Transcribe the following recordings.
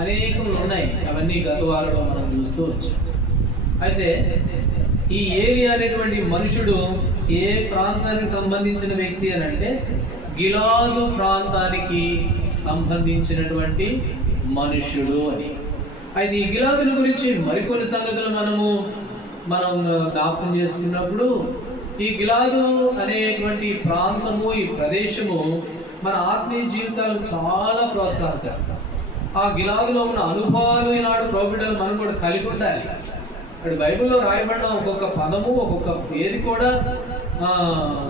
అనేకములు ఉన్నాయి. అవన్నీ గత వారంలో మనం చూస్తూ వచ్చాం. అయితే ఈ ఏలియా అనేటువంటి మనుషుడు ఏ ప్రాంతానికి సంబంధించిన వ్యక్తి అని అంటే గిలాదు ప్రాంతానికి సంబంధించినటువంటి మనుషుడు అని. అయితే ఈ గిలాదుని గురించి మరికొన్ని సంగతులు మనం జ్ఞాపకం చేసుకున్నప్పుడు, ఈ గిలాదు అనేటువంటి ప్రాంతము, ఈ ప్రదేశము మన ఆత్మీయ జీవితాలకు చాలా ప్రోత్సాహకరం. ఆ గిలాదులో ఉన్న అనుభవాలు ఈనాడు ప్రభుబిడ్డలు మనం కూడా కలిగి ఉండాలి. ఇక్కడ బైబిల్లో రాయబడిన ఒక్కొక్క పదము, ఒక్కొక్క పేరు కూడా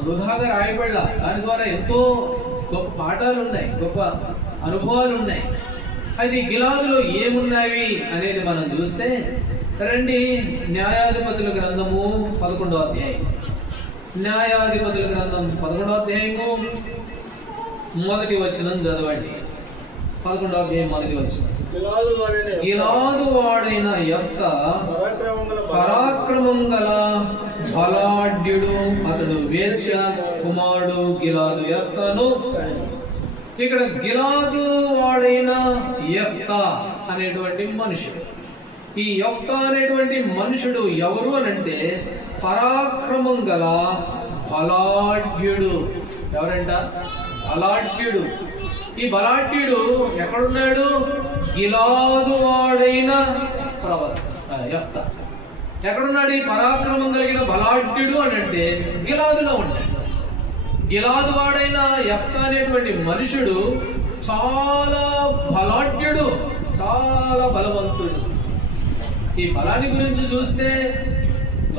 వృధాగా రాయబడలా. దాని ద్వారా ఎంతో గొప్ప పాఠాలు ఉన్నాయి, గొప్ప అనుభవాలు ఉన్నాయి. అయితే గిలాదులో ఏమున్నాయి అనేది మనం చూస్తే రండి. న్యాయాధిపతుల గ్రంథము 11వ అధ్యాయం. న్యాయాధిపతుల గ్రంథం 11వ అధ్యాయము 1వ వచనం చదవండి. 11వ అధ్యాయం 1వ వచనం. గిలాదు వాడైన యెఫ్తా పరాక్రమం గల బలాఢ్యుడు, అతడు వేశ్య కుమారుడు గిలాదు యెఫ్తాను. ఇక్కడ గిలాదు వాడైన యెఫ్తా అనేటువంటి మనుషుడు. ఈ యెఫ్తా అనేటువంటి మనుషుడు ఎవరు అనంటే పరాక్రమం గల బలాఢ్యుడు. ఎవరంట? బలాఢ్యుడు. ఈ బలాఢ్యుడు ఎక్కడున్నాడు? గిలాదు వాడైన యెఫ్తా ఎక్కడున్నాడు? ఈ పరాక్రమం కలిగిన బలాఢ్యుడు అని అంటే గిలాదులో ఉన్నాడు. గిలాదు వాడైన యెఫ్తా అనేటువంటి మనుషుడు చాలా బలాఢ్యుడు, చాలా బలవంతుడు. ఈ బలాన్ని గురించి చూస్తే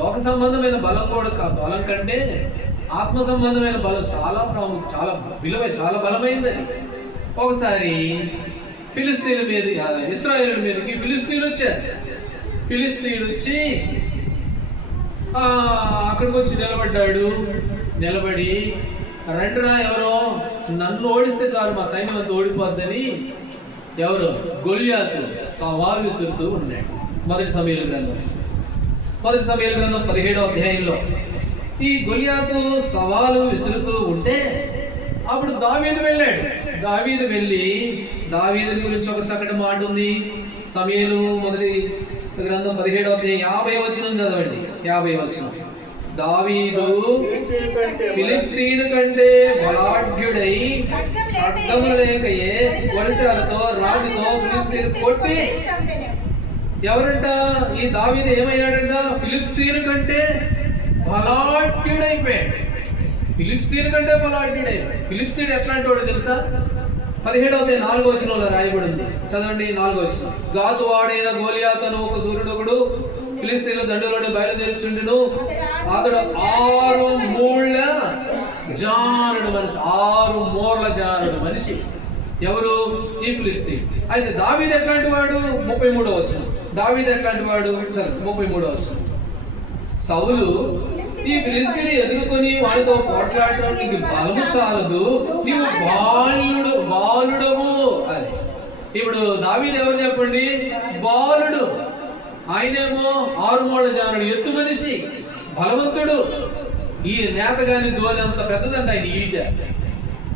లోక సంబంధమైన బలం కూడా బలం కంటే ఆత్మ సంబంధమైన బలం చాలా చాలా చాలా బలమైంది. ఒకసారి ఫిలిస్తీన్ల మీద, ఇశ్రాయేలు మీదకి ఫిలిస్తీన్లు వచ్చారు. ఫిలిస్తీన్లు వచ్చి అక్కడికి వచ్చి నిలబడి రండిరా, ఎవరో నన్ను ఓడిస్తే చాలు, మా సైన్యం అంతా ఓడిపోద్దని ఎవరు? గొల్యాతు సవాలు విసురుతూ ఉన్నాడు. మొదటి సమూయేలు గ్రంథం 17వ అధ్యాయంలో ఈ గొల్యాతు సవాలు విసురుతూ ఉంటే అప్పుడు దావీదు వెళ్ళాడు. దావీదు వెళ్ళి దావీదుని గురించి ఒక చక్కటి మాట ఉంది. సమూయేలు మొదటి గ్రంథం 17వ అధ్యాయం 50వ వచనం చదవండి. 50వ వచనం. దావీదు ఫిలిస్తీను కంటే బలాఢ్యుడై ఖడ్గము లేకయే వడిసెలతో రాజుతో ఫిలిస్తీను కొట్టి. ఎవరంట? ఈ దావీదు ఏమయ్యాడంట? ఫిలిస్తీను కంటే బలాఢ్యుడైపోయాడు. ఫిలిస్తీను కంటే బలాఢ్యుడైపోయాడు. ఫిలిస్తీన్ ఎట్లాంటి వాడు తెలుసా? 17వ అధ్యాయం 4వ వచనంలో రాయబడింది. చదవండి 4వ వచనం. గాతు వాడైన గోలియాతును ఒక సూర్యుడొకడు ఫిలిస్తీన్ల దండులోని బయలుదేరుచుండును. అతడు 6 మూళ్ళ జానుడు మనిషి. 6 మూర్ల జానుడు మనిషి. ఎవరు? ఈ ఫిలిస్తీన్. అయితే దావీదు ఎట్లాంటి వాడు? 33వ వచనం. దావీదు ఎట్లాంటి వాడు? 33వ వచనం. సౌలు ఈ ఫిలిస్తీని ఎదుర్కొని వాడితో పోట్లాడటం నీకు బలము చాలదు, నీవు బాలుడవు అని. ఇప్పుడు దావీదు ఎవరు చెప్పండి? బాలుడు. ఆయనేమో 6 మూళ్ళ జానుడు, ఎత్తు మనిషి, బలవంతుడు. ఈ నేతగాని గోలి అంత పెద్దదంట ఆయన ఈట.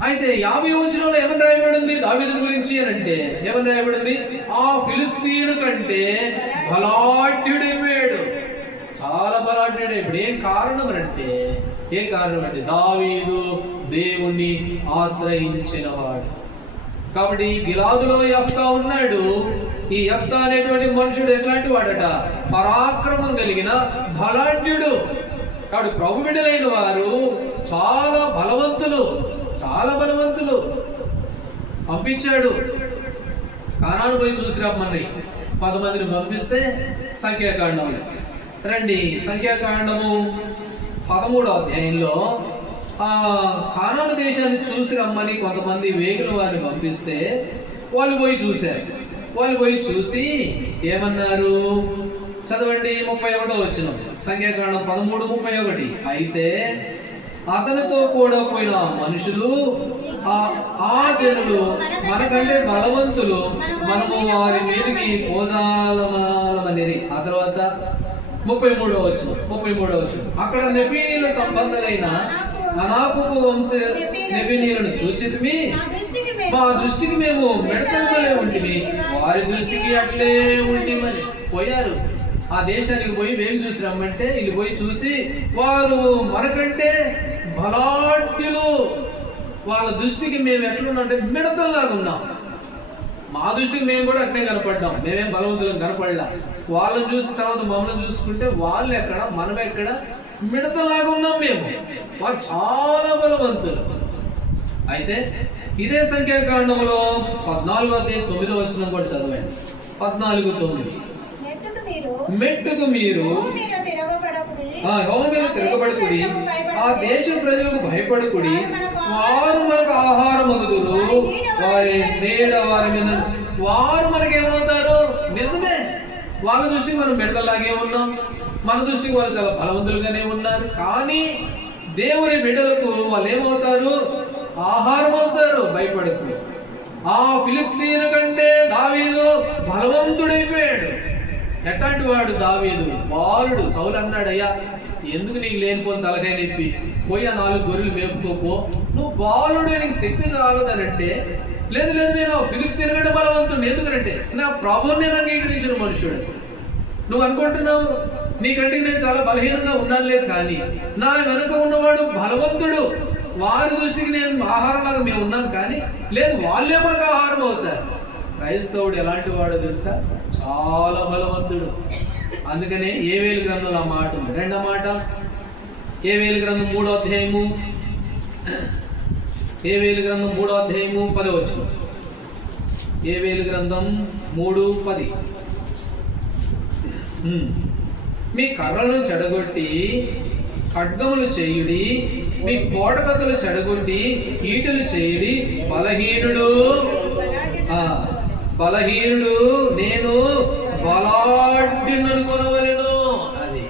అయితే 50వ వచనంలో ఏమని రాయబడింది దావీదు గురించి అని అంటే? ఏమని రాయబడింది? ఆ ఫిలిస్తీను కంటే బలాఢ్యుడైపోయాడు, చాలా బలాఢ్యుడు. ఇప్పుడు ఏం కారణం అంటే దావీదు దేవుణ్ణి ఆశ్రయించిన వాడు. కాబట్టి గిలాదులో యెఫ్తా ఉన్నాడు. ఈ యెఫ్తా అనేటువంటి మనుషుడు ఎట్లాంటి వాడట? పరాక్రమం కలిగిన బలాఢ్యుడు. కాబట్టి ప్రభు బిడ్డలైన వారు చాలా బలవంతులు, చాలా బలవంతులు. పంపించాడు. కానాను పోయి చూసి రమ్మని 10 మందిని పంపిస్తే సంఖ్యాకాండంలో రండి. సంఖ్యాకాండము 13వ అధ్యాయంలో కానాను దేశాన్ని చూసి రమ్మని కొంతమంది వేగుల వారిని పంపిస్తే వాళ్ళు పోయి చూశారు. వాళ్ళు పోయి చూసి ఏమన్నారు? చదవండి 31వ వచనం. సంఖ్యాకాండం 13:31. అయితే అతనితో కూడా పోయిన మనుషులు, ఆ జనులు మనకంటే బలవంతులు, మనము వారి మీదకి పోజాలమనిరి. ఆ తర్వాత 33వ వచనం. అక్కడ నెఫీనీల సంబంధులైన అనాకుపు వంశ నెఫీనీలను చూచితిమి, మా దృష్టికి మేము మిడతల వలె ఉంటిమి, వారి దృష్టికి అట్లే ఉండి మరి పోయారు. ఆ దేశానికి పోయి వేగు చూసి రమ్మంటే వీళ్ళు పోయి చూసి వారు మనకంటే బలాఢ్యులు. వాళ్ళ దృష్టికి మేము ఎట్లున్నామంటే మిడతల్లాగా ఉన్నాం. మా దృష్టికి మేము కూడా అట్నే కనపడ్డాం. మేమేం బలవంతులం కనపడలా. వాళ్ళని చూసిన తర్వాత మమ్మల్ని చూసుకుంటే వాళ్ళు ఎక్కడ మనం ఎక్కడ మిడతల్లాగా ఉన్నాం మేము. వారు చాలా బలవంతులు. అయితే ఇదే సంఖ్యాకాండంలో 14:9 కూడా చదవండి. 14:9 మెట్టుకు మీరు యెహోవా మీద తిరగబడకుడి, ఆ దేశ ప్రజలకు భయపడకుడి, వారు మనకు ఆహారమగుదురు, వారి నీడ వారి మీద. వారు మనకేమవుతారు? నిజమే, వాళ్ళ దృష్టికి మనం మిడతల్లాగే ఉన్నాం, మన దృష్టికి వాళ్ళు చాలా బలవంతులుగానే ఉన్నారు. కానీ దేవుని బిడ్డలకు వాళ్ళు ఏమవుతారు? ఆహారం అవుతారు. భయపడకుడు. ఆ ఫిలిష్తీయుల కంటే దావీదు బలవంతుడైపోయాడు. ఎట్లాంటి వాడు దావీదు? బాలుడు. సౌలు అన్నాడు, అయ్యా ఎందుకు నీకు లేనిపోని తలకాయ నొప్పి, పోయి ఆ 4 గొర్రెలు మేపుకోపో, నువ్వు బాలుడు, నీకు శక్తి చాలదనంటే, లేదు లేదు నేను ఫిలిష్తీయుల కంటే బలవంతుడు. ఎందుకంటే నా ప్రభువుని నేను అంగీకరించిన మనుషుడు. నువ్వు అనుకుంటున్నావు నీకంటే నేను చాలా బలహీనంగా ఉన్నానులే, కానీ నా వెనక ఉన్నవాడు బలవంతుడు. వారి దృష్టికి నేను ఆహారంలాగా మేము ఉన్నాం, కానీ లేదు వాళ్ళే మనకు ఆహారం అవుతారు. క్రైస్తవుడు ఎలాంటి వాడో తెలుసా? చాలా బలవంతుడు. అందుకనే యోవేలు గ్రంథంలో ఆ మాట ఉంది. రెండో మాట యోవేలు గ్రంథం 3వ అధ్యాయము, యోవేలు గ్రంథం 3వ అధ్యాయము 10వ వచనం. యోవేలు గ్రంథం 3:10 మీ కర్రలను చెడగొట్టి ఖడ్గములు చేయుడి, మీ కోటకత్తులు చెడగొట్టి ఈటలు చేయుడి. బలహీనుడు నేను బలాఢ్యుని కొనవలెను. అది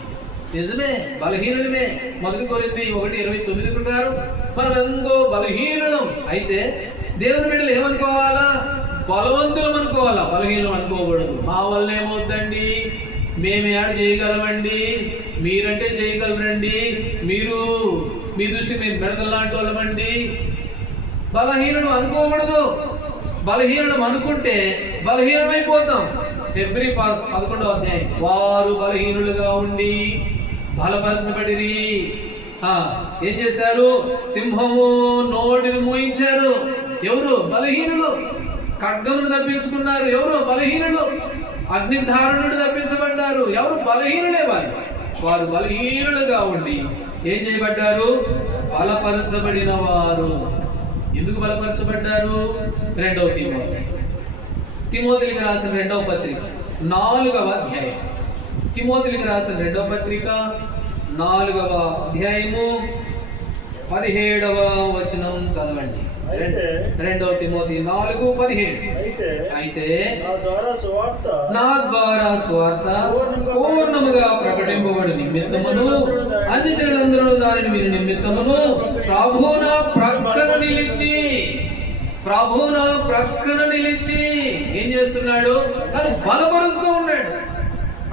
నిజమే, బలహీనులమే. 1 కొరింథీ 1:29 ప్రకారం మనం ఎంతో బలహీనులం. అయితే దేవుని బిడ్డలు ఏమనుకోవాలా? బలవంతులం అనుకోవాలా, బలహీనం అనుకోకూడదు. మా వల్ల ఏమవుతుందండి, మేము యాడ్ చేయగలమండి, మీరంటే చేయగలరండి, మీరు మీ దృష్టి మేము మిడతల్లాంటి వాళ్ళమండి. బలహీనుడు అనుకోకూడదు. బలహీనుడు అనుకుంటే బలహీనమైపోతాం. ఫిబ్రవరి 11వ అధ్యాయం, వారు బలహీనులుగా ఉండి బలపరచబడిరి. ఏం చేశారు? సింహము నోటిని మూయించారు. ఎవరు? బలహీనులు. ఖడ్గమును తప్పించుకున్నారు. ఎవరు? బలహీనులు. అగ్నిధారుణుడు తప్పించబడ్డారు. ఎవరు? బలహీనులే. వారు బలహీనులుగా ఉండి ఏం చేయబడ్డారు? బలపరచబడిన వారు. ఎందుకు బలపరచబడ్డారు? 2వ తిమోతికి రాసిన 2వ పత్రిక 4వ అధ్యాయం. తిమోతికి రాసిన 2వ పత్రిక 4వ అధ్యాయము 17వ వచనం చదవండి. 2వ తిమోతి 4:17. అయితే నా ద్వారా స్వార్థ పూర్ణముగా ప్రకటింపబడు నిమిత్తమును అన్ని జనులందరూ దానిని మీరు నిమిత్తమును ప్రభువు నా ప్రక్కన నిలిచి ఏం చేస్తున్నాడు? నన్ను బలపరుస్తూ ఉన్నాడు.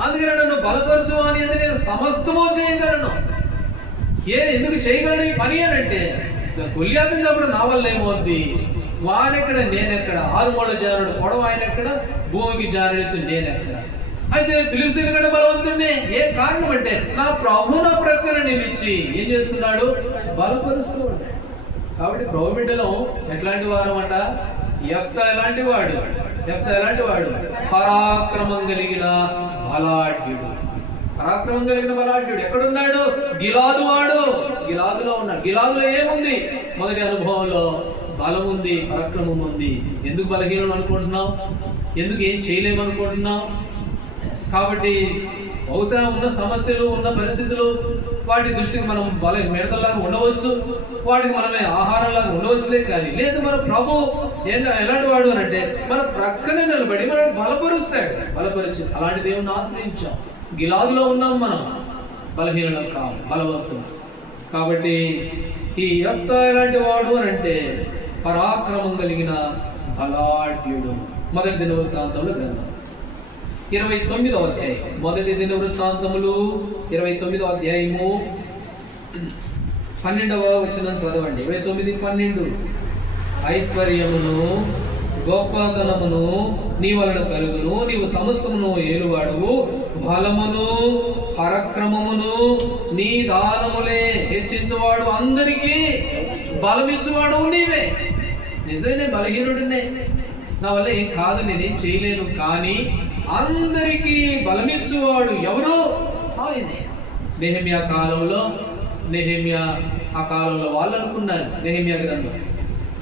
అందుకని నన్ను బలపరుచు అని అంటే నేను సమస్తము చేయగలను. ఎందుకు చేయగలను ఈ పని అని అంటే, గొల్లియాతుని చెప్పడం నా వల్ల ఏమవుద్ది? వాడెక్కడ నేనెక్కడ? 6 మూల జానుడు పొడవు ఆయన ఎక్కడ? భూమికి జానుడు నేనెక్కడ? అయితే ఫిలిష్తీయుల కంటే బలవంతుడినే. ఏ కారణం అంటే నా ప్రభు నా ప్రక్కన నిలిచి ఏం చేస్తున్నాడు? బలపరుస్తూ ఉన్నాడు. కాబట్టి ప్రభు బిడ్డలం ఎట్లాంటి వారం అంట? యెఫ్తా ఎలాంటి వాడు? పరాక్రమం కలిగిన బలాఢ్యుడు. ఎక్కడున్నాడు? గిలాదు వాడు. గిలాదులో ఉన్నాడు. గిలాదులో ఏముంది? మొదటి అనుభవంలో బలం ఉంది, పరాక్రమం ఉంది. ఎందుకు బలహీనం అనుకుంటున్నావు? ఎందుకు ఏం చేయలేమనుకుంటున్నావు? కాబట్టి బహుశా ఉన్న సమస్యలు, ఉన్న పరిస్థితులు, వాటి దృష్టికి మనం మిడతల్లాగా ఉండవచ్చు, వాటికి మనమే ఆహారంలాగా ఉండవచ్చులే. కానీ లేదు, మన ప్రభు ఎలాంటి వాడు అని అంటే మన ప్రక్కనే నిలబడి మనం బలపరుస్తాడు. బలపరిచి అలాంటి దేవుని ఆశ్రయించాం. గిలాదులో ఉన్నాం మనం, బలహీనం కాదు, బలవంతులు. కాబట్టి ఈ యెఫ్తా ఎలాంటి వాడు అని అంటే పరాక్రమం కలిగిన బలాఢ్యుడు. మొదటి దినవృత్తాంతముల గ్రంథం 29వ అధ్యాయం. మొదటి దినవృత్తాంతములు 29వ అధ్యాయము 12వ వచనం చదవండి. 29:12. ఐశ్వర్యమును గొప్పతనమును నీ వలన కలుగును, నీవు సమస్తమును ఏలువాడువు, బలమును పరాక్రమమును నీ దానములే హెచ్చించువాడు, అందరికీ బలమిచ్చువాడు నీవే. నిజమే, బలహీనుడినే, నా వల్ల ఏం కాదు, నేనేం చేయలేను, కానీ అందరికీ బలమిచ్చువాడు ఎవరు? ఆయనే. నెహెమ్యా కాలంలో ఆ కాలంలో వాళ్ళు అనుకున్నారు. నెహెమ్యా గ్రంథం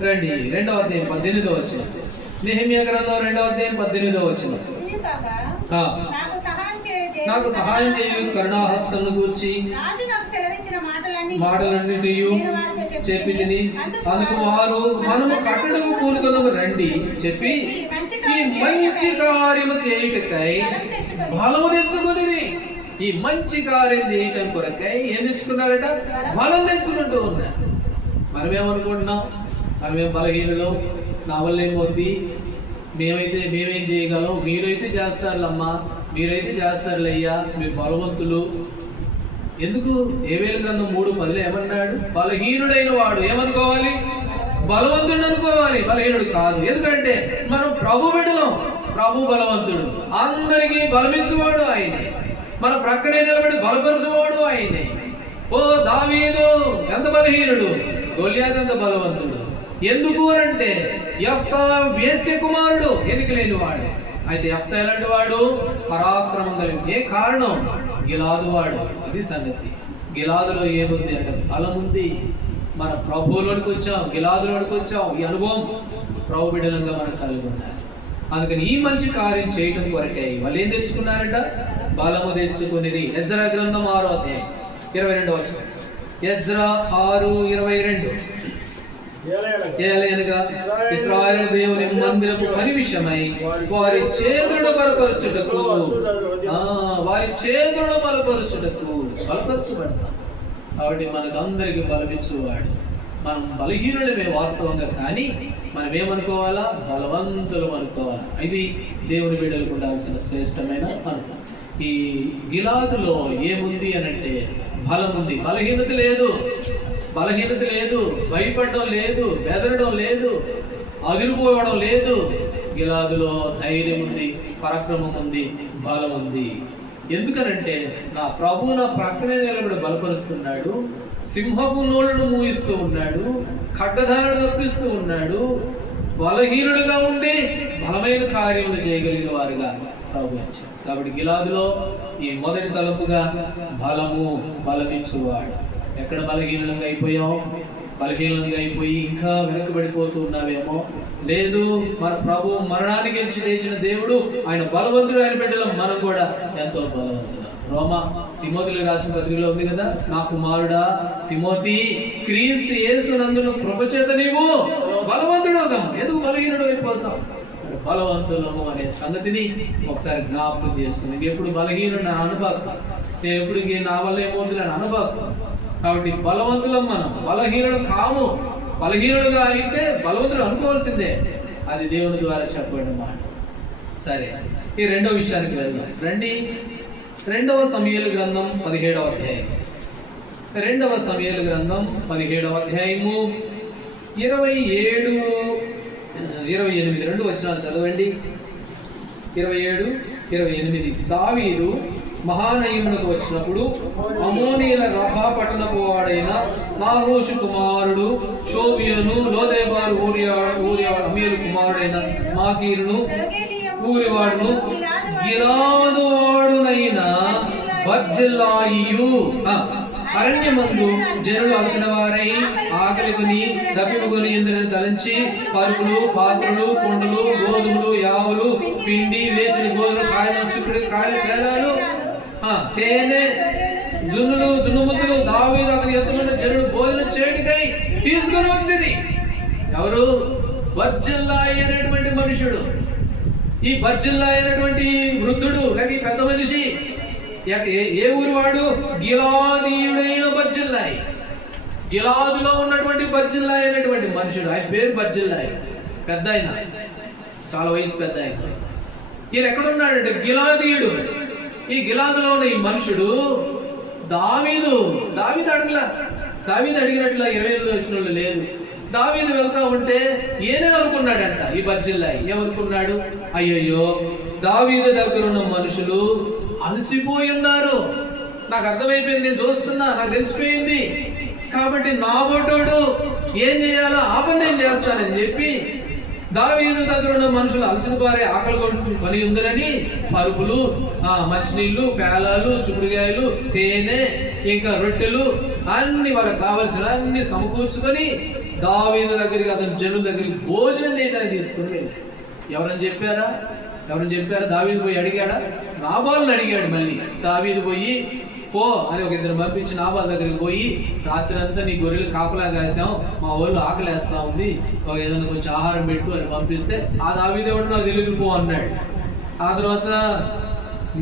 రండి, 2వ అధ్యాయం 18వ వచనం. నెహెమ్యా గ్రంథం 2వ అధ్యాయం 18వ వచనం. నాకు సహాయం చేయు కరుణాహస్తమును గూర్చి మాటలన్నిటి చెప్పి తిని, అందుకు వారు మనము కట్టడకు పూనుకొనము రండి చెప్పి ఈ మంచి కార్యము చేయుటకై బలము తెచ్చుకొని, ఈ మంచి కార్యం చేయటం కొరకై ఏం తెచ్చుకున్నారట? బలం తెచ్చుకుంటూ ఉన్నారు. మనమేమనుకుంటున్నాం? మనమేం బలహీనులు, నా వల్ల ఏమవుద్ది, మేమేం చేయగలం, మీరైతే చేస్తారులమ్మా, మీరైతే చేస్తారులయ్యా, మీరు బలవంతులు. ఎందుకు? ఏవేలు గ్రంథం 3:10 ఏమన్నాడు? బలహీనుడైన వాడు ఏమనుకోవాలి? బలవంతుడు అనుకోవాలి, బలహీనుడు కాదు. ఎందుకంటే మనం ప్రభు బిడ్డలం, ప్రభు బలవంతుడు, అందరికీ బలమిచ్చువాడు ఆయనే, మన ప్రక్కనే నిలబడి బలపరచువాడు ఆయనే. ఓ దావీదు ఎంత బలహీనుడు, గొల్యాతు ఎంత బలవంతుడు. ఎందుకు అంటే యెఫ్తా వేశ్య కుమారుడు, ఎన్నిక లేని వాడు. అయితే యెఫ్తా ఎలాంటి వాడు? పరాక్రమం కలిగి. ఏ కారణం? గిలాదు వాడు. అది సంగతి. గిలాదులో ఏముంది అంటే బలం ఉంది. మన ప్రభువులోనికి వచ్చాం, గిలాదులోనికి వచ్చాం. ఈ అనుభవం ప్రభు బిడ్డలంగా మనకు కలిగి ఉన్నారు. అందుకని ఈ మంచి కార్యం చేయటం కొరకే వాళ్ళు ఏం తెచ్చుకున్నారట? బలము తెచ్చుకుని. ఎజ్రా గ్రంథం 6వ అధ్యాయం 22వ వచనం. ఎజ్రా 6:22. ఏలయనగా ఇశ్రాయేలు దేవుని మందిరపు పని విషయమై వారి చేతులను బలపరచుటకు బలపరచబడతాం. కాబట్టి మనకు అందరికి బలమిచ్చేవాడు. మనం బలహీనులమే వాస్తవంగా, కానీ మనం ఏమనుకోవాలా? బలవంతులు అనుకోవాలి. ఇది దేవుని బిడ్డలకు ఉండాల్సిన శ్రేష్టమైన అనుభవం. ఈ గిలాదులో ఏముంది అనంటే బలం ఉంది, బలహీనత లేదు, భయపడడం లేదు, బెదరడం లేదు, అదిరిపోవడం లేదు. గిలాదులో ధైర్యం ఉంది, పరాక్రమం ఉంది, బలం ఉంది. ఎందుకనంటే నా ప్రభువు నా ప్రక్కనే నిలబడి బలపరుస్తున్నాడు, సింహపు నోళ్లను మూయిస్తూ ఉన్నాడు, ఖడ్గధారను తప్పిస్తూ ఉన్నాడు. బలహీనుడుగా ఉండి బలమైన కార్యములు చేయగలిగిన వారుగా ప్రభు వచ్చాడు. కాబట్టి గిలాదులో ఈ మొదటి తలుపుగా బలమిచ్చువాడు. ఎక్కడ బలహీనంగా అయిపోయి ఇంకా వెనకబడిపోతూ ఉన్నావేమో. లేదు, మన ప్రభు మరణానికి లేచిన దేవుడు, ఆయన బలవంతుడు. ఆయన బిడ్డలం మనం కూడా ఎంతో బలవంతుడు. రోమా తిమోతిలో రాసిన పత్రికలో ఉంది కదా, నా కుమారుడా తిమోతి, క్రీస్తు యేసునందును కృపచేత నీవు బలవంతుడు. ఎందుకు బలహీనుడు అయిపోతావు? బలవంతులము అనే సంగతిని ఒకసారి జ్ఞాపకం చేసుకుని, ఎప్పుడు బలహీనుడు నా అనుభవం, నేను ఎప్పుడు నా వల్ల ఏమవుతుంది అని అనుభవం. కాబట్టి బలవంతులం మనం, బలహీనుడు కాము. బలహీనుడుగా అయితే బలవంతుడు అనుకోవాల్సిందే. అది దేవుని ద్వారా చెప్పబడిన మాట. సరే, ఈ 2వ విషయానికి వెళ్దాం రండి. 2వ సమూయేలు గ్రంథం 17వ అధ్యాయం. 2వ సమూయేలు గ్రంథం 17వ అధ్యాయము 27-28 2 వచనాలు చదవండి. 27-28. దావీదు మహానయమునకు వచ్చినప్పుడు అమోనీయుల రబ్బా పట్టణపు వాడైన నాహోషు కుమారుడు షోబియను, లోదెబారు ఊరియా కుమారుడైన మాకీరును, ఊరివాడును, గిలాదు వాడునైన బర్జిల్లాయియు అరణ్యమందు జనులు అలసిన వారై ఆకలికొని దప్పికొని ఇంద్రుని తలంచి పరుపులు, పాత్రలు, కొండలు, గోధుమలు, యావులు, పిండి, వేచిన గోధుమ కాయలు, చిక్కుడు కాయలు, పేలాలు, తేనె, జున్నులు, దున్నుముద్దులు దావీదు అతని ఎత్తుకున్న జనుడు భోజనం చేయటికై తీసుకుని వచ్చేది. ఎవరు? బర్జిల్లాయి అనేటువంటి మనుషుడు. ఈ బర్జిల్లాయి అనేటువంటి వృద్ధుడు లేక ఈ పెద్ద మనిషి ఏ ఊరి వాడు? గిలాదీయుడైన బర్జిల్లాయి. గిలాదులో ఉన్నటువంటి బర్జిల్లాయి అనేటువంటి మనుషుడు. ఆయన పేరు బర్జిల్లాయి. పెద్ద ఆయన, చాలా వయసు పెద్ద ఆయన. ఈయన ఎక్కడున్నాడంటే గిలాదీయుడు. ఈ గిలాదులో ఉన్న ఈ మనుషుడు దావీదు అడిగినట్ల 28వ వచనంలో లేదు. దావీదు వెళ్తా ఉంటే ఏనే అనుకున్నాడంట ఈ బర్జిల్లాయి. ఏమనుకున్నాడు? అయ్యయ్యో, దావీదు దగ్గర ఉన్న మనుషులు అలసిపోయి ఉన్నారు, నాకు అర్థమైపోయింది, నేను చూస్తున్నా, నాకు తెలిసిపోయింది, కాబట్టి నా ఓటోడు ఏం చేయాలో ఆ పని నేను చేస్తానని చెప్పి దావీదు దగ్గర ఉన్న మనుషులు అలసిన పారే ఆకలి కొని ఉందరని పరుపులు, మంచినీళ్ళు, పేలాలు, చుక్కుడుగాయలు, తేనె, ఇంకా రొట్టెలు అన్ని వాళ్ళకి కావలసిన అన్ని సమకూర్చుకొని దావీదు దగ్గరికి, అతని జనుల దగ్గరికి భోజనం చేయడానికి తీసుకుని వెళ్ళాడు. ఎవరని చెప్పారా? దావీదు పోయి అడిగాడా? నాబాలుని అడిగాడు. మళ్ళీ దావీదు పోయి పో అని ఒక ఇద్దరు పంపించి నాబాల్ దగ్గరికి పోయి, రాత్రి అంతా నీ గొర్రెలు కాపలా కాసాం, మా వాళ్ళు ఆకలేస్తా ఉంది, ఏదైనా కొంచెం ఆహారం పెట్టు అని పంపిస్తే ఆ దావీదు ఎవడు నాకు తెలియదు పో అన్నాడు. ఆ తర్వాత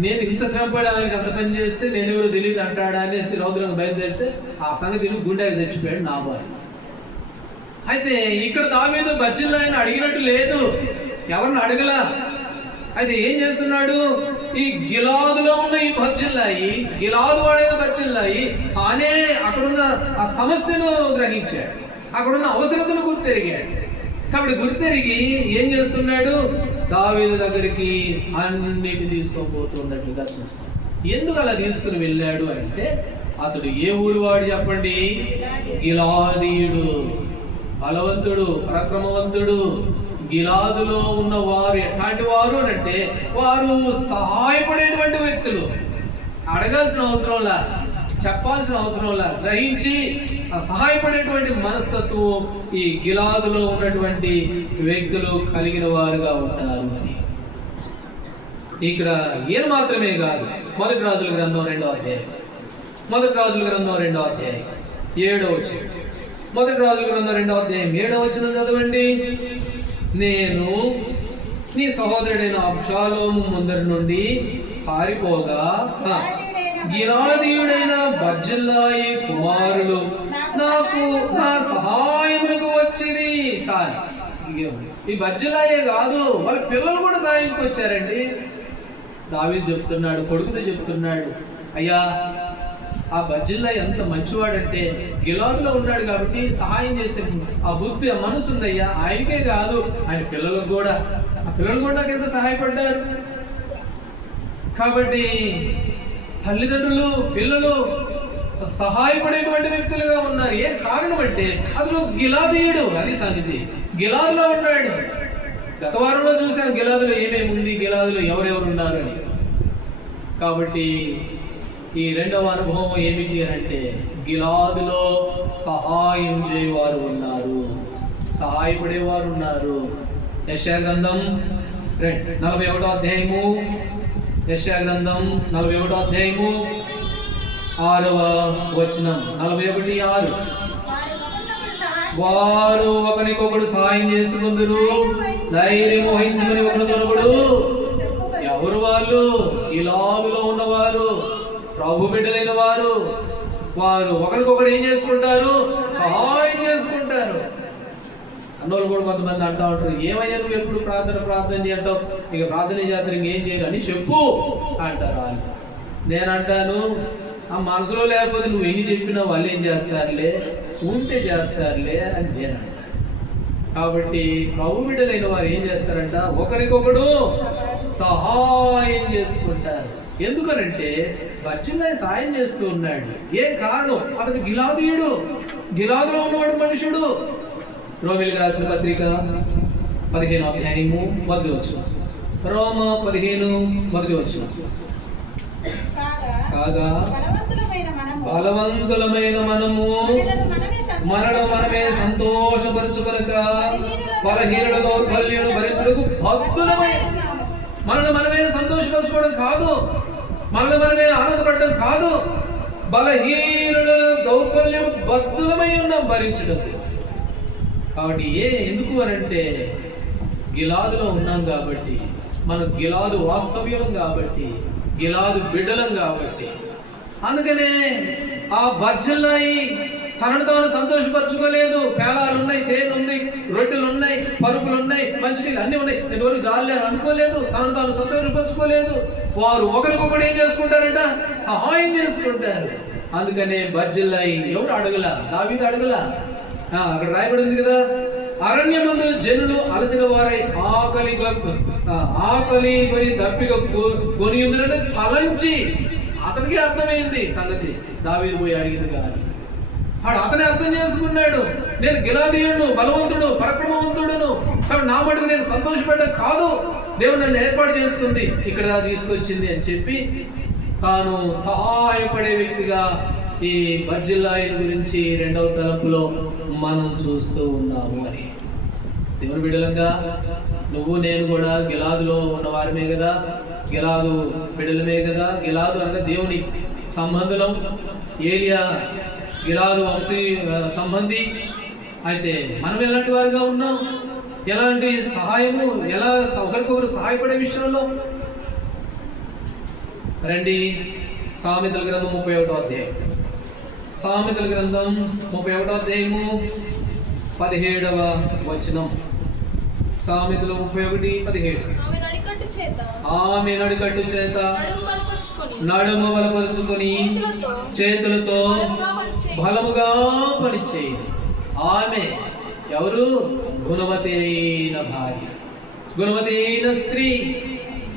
నేను ఇంత శ్రమపడి ఆయనకి అంత పని చేస్తే నేనెవరో తెలియదు అంటాడా అనేసి రౌద్రంగా బయలుదేరితే ఆ సంగతి గుండెకి చచ్చిపోయాడు నాబాల్. అయితే ఇక్కడ దావీదు బర్జిల్లాయిని అడిగినట్టు లేదు, ఎవరిని అడగలా. అయితే ఏం చేస్తున్నాడు? ఈ గిలాదులో ఉన్న ఈ బర్జిల్లాయి, గిలాదు వాడైన బర్జిల్లాయి తానే అక్కడున్న ఆ సమస్యను గ్రహించాడు, అక్కడున్న అవసరతను గుర్తెరిగాడు. కాబట్టి గుర్తెరిగి ఏం చేస్తున్నాడు? దావీదు దగ్గరికి అన్నిటి తీసుకొని పోతున్నట్లుగా చూస్తాం. ఎందుకు అలా తీసుకుని వెళ్ళాడు అంటే, అతడు ఏ ఊరు వాడు చెప్పండి? గిలాదీయుడు, బలవంతుడు, పరాక్రమవంతుడు. గిలాదులో ఉన్న వారు ఎట్లాంటి వారు అంటే, వారు సహాయపడేటువంటి వ్యక్తులు. అడగాల్సిన అవసరంలా, చెప్పాల్సిన అవసరంలా, గ్రహించి ఆ సహాయపడేటువంటి మనస్తత్వం ఈ గిలాదులో ఉన్నటువంటి వ్యక్తులు కలిగిన వారుగా ఉంటారు అని. ఇక్కడ ఈయన మాత్రమే కాదు, మొదటి రాజుల గ్రంథం 2వ అధ్యాయం, 7వ వచనం. మొదటి రాజుల గ్రంథం 2వ అధ్యాయం 7వ వచనం చదవండి. నేను నీ సహోదరుడైన అబ్షాలోము ముందరి నుండి పారిపోగా గిలాదీయుడైన బర్జిల్లాయి కుమారులు నాకు నా సహాయమునకు వచ్చిరి. చాలు, ఈ బర్జిల్లాయే కాదు, వాళ్ళ పిల్లలు కూడా సహాయానికి వచ్చారండి. దావీదు చెప్తున్నాడు, కొడుకుతో చెప్తున్నాడు, అయ్యా ఆ బర్జిల్లా ఎంత మంచివాడంటే గిలాదులో ఉన్నాడు కాబట్టి సహాయం చేసే ఆ బుద్ధి, ఆ మనసు ఉందయ్యా. ఆయనకే కాదు, ఆయన పిల్లలకు కూడా, ఆ పిల్లలు కూడా నాకు ఎంత సహాయపడ్డారు. కాబట్టి తల్లిదండ్రులు, పిల్లలు సహాయపడేటువంటి వ్యక్తులుగా ఉన్నారు. ఏ కారణం అంటే అతను గిలాదీయుడు, అది సంగతి. గిలాదులో ఉన్నాడు. గత వారంలో చూసాం గిలాదులో ఏమేమి ఉంది, గిలాదులో ఎవరెవరు ఉన్నారు అని. కాబట్టి ఈ రెండవ అనుభవం ఏమిటి అంటే, గిలాదులో సహాయం చేయవారు ఉన్నారు, సహాయపడేవారు ఉన్నారు. యెషయా గ్రంథం 41వ అధ్యాయము, యెషయా గ్రంథం 41వ అధ్యాయము 6వ వచనం, 41:6. వారు ఒకరికొకడు సహాయం చేసుకుందరు, ధైర్యం వహించమని ఒకరికొకడు. ఎవరు వాళ్ళు? గిలాదులో ఉన్నవారు, ప్రభు బిడ్డలైన వారు. వారు ఒకరికొకరు ఏం చేసుకుంటారు? సహాయం చేసుకుంటారు. అన్నోళ్ళు కూడా కొంతమంది అంటా ఉంటారు, ఏమయ్యా నువ్వు ఎప్పుడు ప్రార్థన చేయంటావు, ఇక ప్రార్థన చేస్తారు ఇంకేం చేయరు అని చెప్పు అంటారు వాళ్ళు. నేను అంటాను, ఆ మనసులో లేకపోతే నువ్వు ఎన్ని చెప్పినా వాళ్ళు ఏం చేస్తారులే, ఉంటే చేస్తారులే అని నేను అంటాను. కాబట్టి ప్రభు బిడ్డలైన వారు ఏం చేస్తారంట? ఒకరికొకడు సహాయం చేసుకుంటారు. ఎందుకనంటే బర్జిల్లా సాయం చేస్తూ ఉన్నాడు. ఏ కారణం? అతడు గిలాదీయుడు, గిలాదులో ఉన్నవాడు మనుషుడు. రోమీయులకు రాసిన పత్రిక 15వ అధ్యాయము 1వ వచనం. రోమ 15:1. కాగా బలవంతులమైన మనము మనలో మనమే సంతోషపరచుకొనక బలహీనుల దౌర్బల్యమును భరించుటకు బద్ధులమై. మనల్ని మనమే సంతోషపరచుకోవడం కాదు, మనల్ని మనమే ఆనందపడడం కాదు, బలహీనుల దౌర్బల్యం బద్ధులమై ఉన్నాం భరించడం. కాబట్టి ఎందుకు అనంటే గిలాదులో ఉన్నాం కాబట్టి, మనం గిలాదు వాస్తవ్యం కాబట్టి, గిలాదు బిడ్డలం కాబట్టి. అందుకనే ఆ బర్జిల్లాయి తనను తాను సంతోషపరచుకోలేదు. పేలాలు ఉన్నాయి, తేనె ఉంది, రొట్టెలు ఉన్నాయి, పరుపులు ఉన్నాయి, మంచినీళ్ళు అన్నీ ఉన్నాయి, ఎంతవరకు జాలి అనుకోలేదు, తనను తాను సంతోషపరచుకోలేదు. వారు ఒకరికొకరు ఏం చేసుకుంటారంట? సహాయం చేసుకుంటారు. అందుకనే బర్జిల్లాయి ఎవరు అడగల, దావీదు అడగల, అక్కడ రాయబడి ఉంది కదా, అరణ్యమందు జనులు అలసిన వారై ఆకలి కొని దప్పిక కొని ఉందని తలంచి, అతనికి అర్థమైంది సంగతి. దావీదు పోయి అడిగింది కానీ అతనే అర్థం చేసుకున్నాడు, నేను గిలాదీయుడును, బలవంతుడు, పరక్రమవంతుడును, కాబట్టి నా మటుకు నేను సంతోషపడ్డా కాదు, దేవుడు నన్ను ఏర్పాటు చేసుకుంది, ఇక్కడ తీసుకొచ్చింది అని చెప్పి తాను సహాయపడే వ్యక్తిగా ఈ బర్జిల్లాయి గురించి 2వ తలంపులో మనం చూస్తూ ఉన్నాము అని. దేవుని బిడ్డలంగా నువ్వు నేను కూడా గిలాదులో ఉన్న వారమే కదా, గిలాదు బిడ్డలమే కదా. గిలాదు అనగా దేవుని సంబంధులం. ఏలియా గిలాదు వంశీ సంబంధి. అయితే మనం ఎలాంటి వారుగా ఉన్నాం? ఎలాంటి సహాయము, ఎలా ఒకరికొకరు సహాయపడే విషయంలో రండి. సామెతల గ్రంథం 31వ అధ్యాయం. సామెతల గ్రంథం 31వ అధ్యాయము 17వ వచనం. సామెతలు 31:17. ఆమె నడికట్టు చేత నడుము బలపరుచుకొని చేతులతో బలముగా పనిచేయి. ఆమె ఎవరు? గుణవతి అయిన భార్య, గుణవతి అయిన స్త్రీ.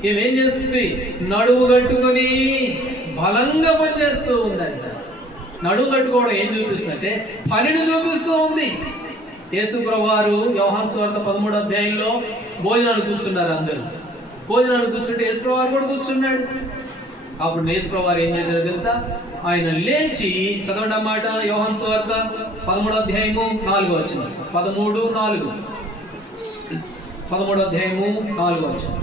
ఏమేం చేస్తుంది? నడుము కట్టుకొని బలంగా పనిచేస్తూ ఉందంట. నడుము కట్టుకోవడం ఏం చూపిస్తుందంటే పనిని చూపిస్తూ ఉంది. యేసుప్రభువారు యోహాను సువార్త 13వ అధ్యాయంలో భోజనాలు కూర్చున్నారు. అందరూ భోజనాలు కూర్చుంటే యేసుప్రభువారు కూడా కూర్చున్నాడు. అప్పుడు యేసుప్రభువారు ఏం చేశారో తెలుసా? ఆయన లేచి, చదవండి అన్నమాట, యోహాను సువార్త 13వ అధ్యాయము 4వ వచనం. 13:4. 13వ అధ్యాయము 4వ వచనం.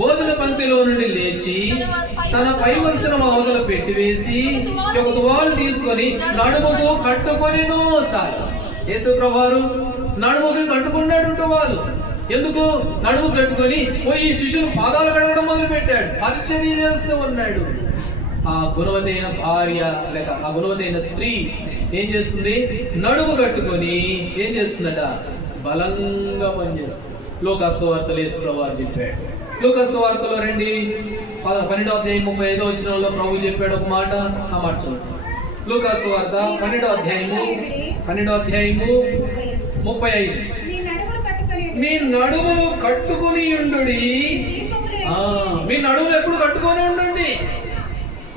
భోజన పంక్తిలో నుండి లేచి తన పై వస్త్రం అవతల పెట్టివేసి ఒక తువాలు తీసుకొని నడుముకు కట్టుకొనిను. చాలు. యేసుప్రభువారు నడుముకు కట్టుకున్నాడు తువాలు. ఎందుకు? నడుము కట్టుకొని పోయి శిష్యులు పాదాలు కడగడం మొదలు పెట్టాడు, పరిచర్య చేస్తూ ఉన్నాడు. ఆ గుణవతైన భార్య లేక ఆ గుణవతైన స్త్రీ ఏం చేస్తుంది? నడుము కట్టుకొని ఏం చేస్తుందట? బలంగా పనిచేస్తుంది. లూకాసు సువార్తలో యేసుప్రభువారు చెప్పాడు. లూకాసు సువార్తలో రండి, 12వ అధ్యాయం 35వ వచనంలో ప్రభు చెప్పాడు ఒక మాట. ఆ మాట చూడండి. లూకాసు సువార్త 12వ అధ్యాయము 35. మీ నడుములు కట్టుకుని ఉండుడి. మీ నడుములు ఎప్పుడు కట్టుకొని ఉండండి.